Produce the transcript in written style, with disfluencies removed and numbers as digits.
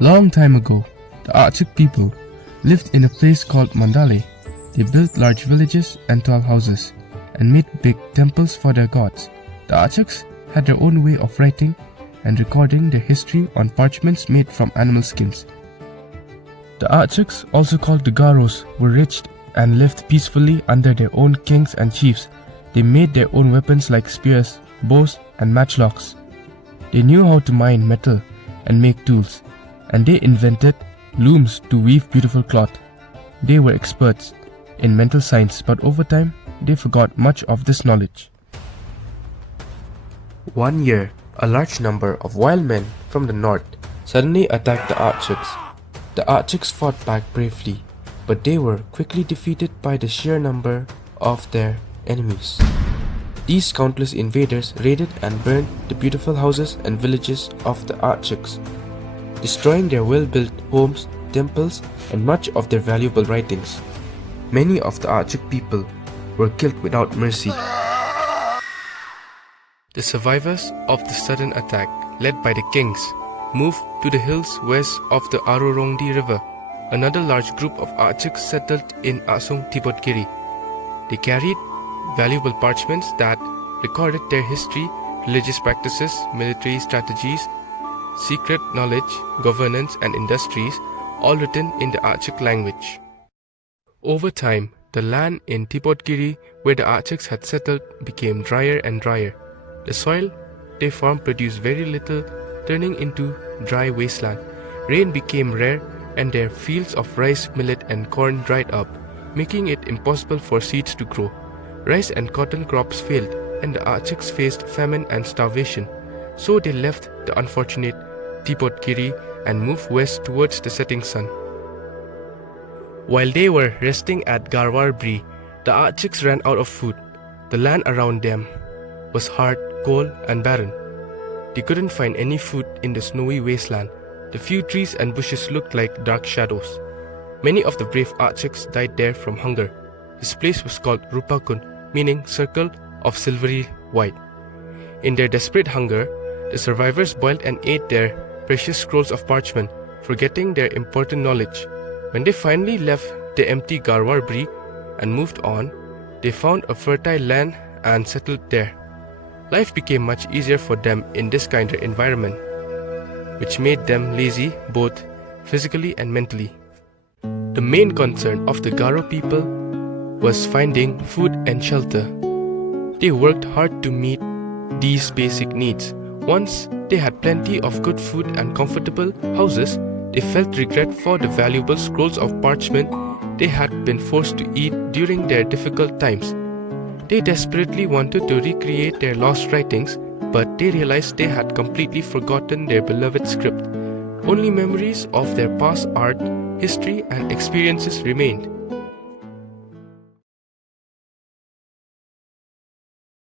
Long time ago, the Achik people lived in a place called Mandalay. They built large villages and tall houses, and made big temples for their gods. The Achiks had their own way of writing and recording their history on parchments made from animal skins. The Achiks, also called the Garos, were rich and lived peacefully under their own kings and chiefs. They made their own weapons like spears, bows, and matchlocks. They knew how to mine metal and make tools, and they invented looms to weave beautiful cloth. They were experts in mental science, but over time, they forgot much of this knowledge. One year, a large number of wild men from the north suddenly attacked the Achiks. The Achiks fought back bravely, but they were quickly defeated by the sheer number of their enemies. These countless invaders raided and burned the beautiful houses and villages of the Achiks, destroying their well-built homes, temples, and much of their valuable writings. Many of the Achik people were killed without mercy. The survivors of the sudden attack, led by the kings, moved to the hills west of the Arorongdi River. Another large group of Achiks settled in Asong Tipotgiri. They carried valuable parchments that recorded their history, religious practices, military strategies, secret knowledge, governance, and industries, all written in the Achik language. Over time, the land in Tipotgiri where the Achiks had settled became drier and drier. The soil they farmed produced very little, turning into dry wasteland. Rain became rare, and their fields of rice, millet, and corn dried up, making it impossible for seeds to grow. Rice and cotton crops failed, and the Achiks faced famine and starvation. So they left the unfortunate Tipotgiri and moved west towards the setting sun. While they were resting at Garwarbri, the Achiks ran out of food. The land around them was hard, cold, and barren. They couldn't find any food in the snowy wasteland. The few trees and bushes looked like dark shadows. Many of the brave Achiks died there from hunger. This place was called Rupakun, meaning circle of silvery white. In their desperate hunger, the survivors boiled and ate their precious scrolls of parchment, forgetting their important knowledge. When they finally left the empty Garwarbri and moved on, they found a fertile land and settled there. Life became much easier for them in this kinder environment, which made them lazy both physically and mentally. The main concern of the Garo people was finding food and shelter. They worked hard to meet these basic needs. Once they had plenty of good food and comfortable houses, they felt regret for the valuable scrolls of parchment they had been forced to eat during their difficult times. They desperately wanted to recreate their lost writings, but they realized they had completely forgotten their beloved script. Only memories of their past art, history, and experiences remained.